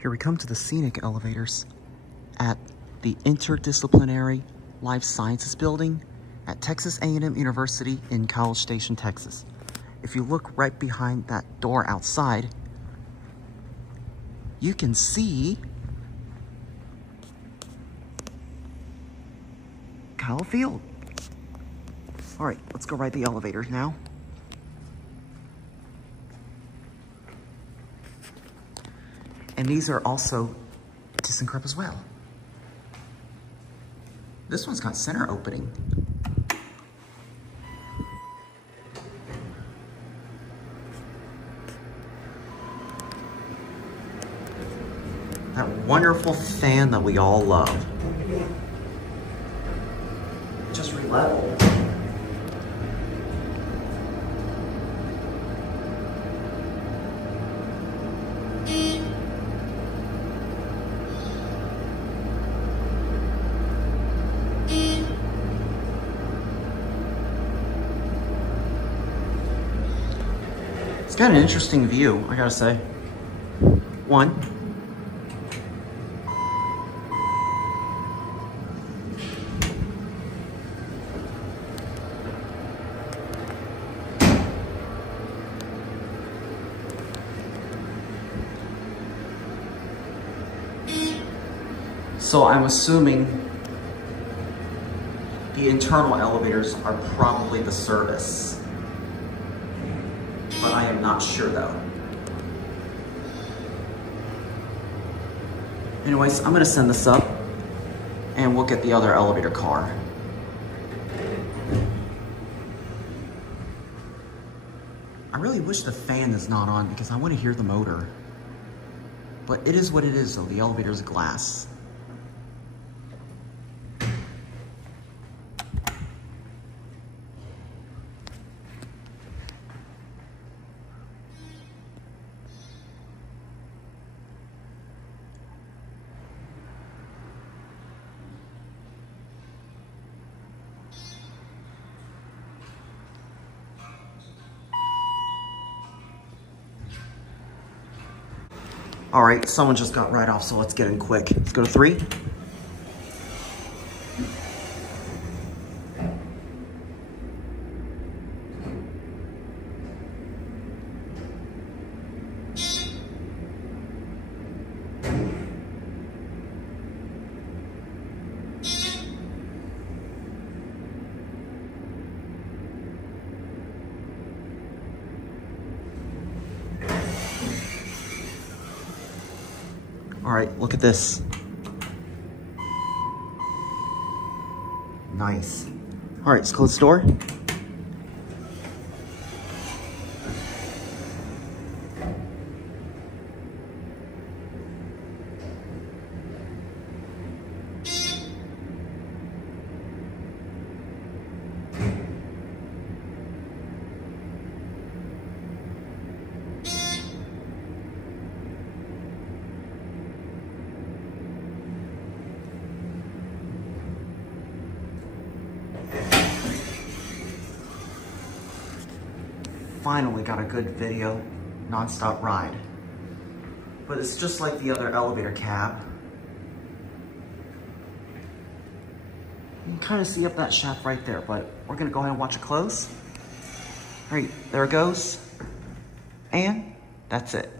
Here we come to the Scenic elevators at the Interdisciplinary Life Sciences Building at Texas A&M University in College Station, Texas. If you look right behind that door outside, you can see Kyle Field. All right, let's go ride the elevator now. And these are also ThyssenKrupp as well. This one's got center opening. That wonderful fan that we all love. Just re-level. It's got an interesting view, I gotta say. One, so I'm assuming the internal elevators are probably the service, but I am not sure though. Anyways, I'm gonna send this up and we'll get the other elevator car. I really wish the fan is not on because I want to hear the motor. But it is what it is though, the elevator's glass. All right, someone just got right off, so let's get in quick. Let's go to 3. All right, look at this. Nice. All right, let's close the door. Finally got a good video, non-stop ride. But it's just like the other elevator cab. You can kind of see up that shaft right there, but we're gonna go ahead and watch it close. All right, there it goes. And that's it.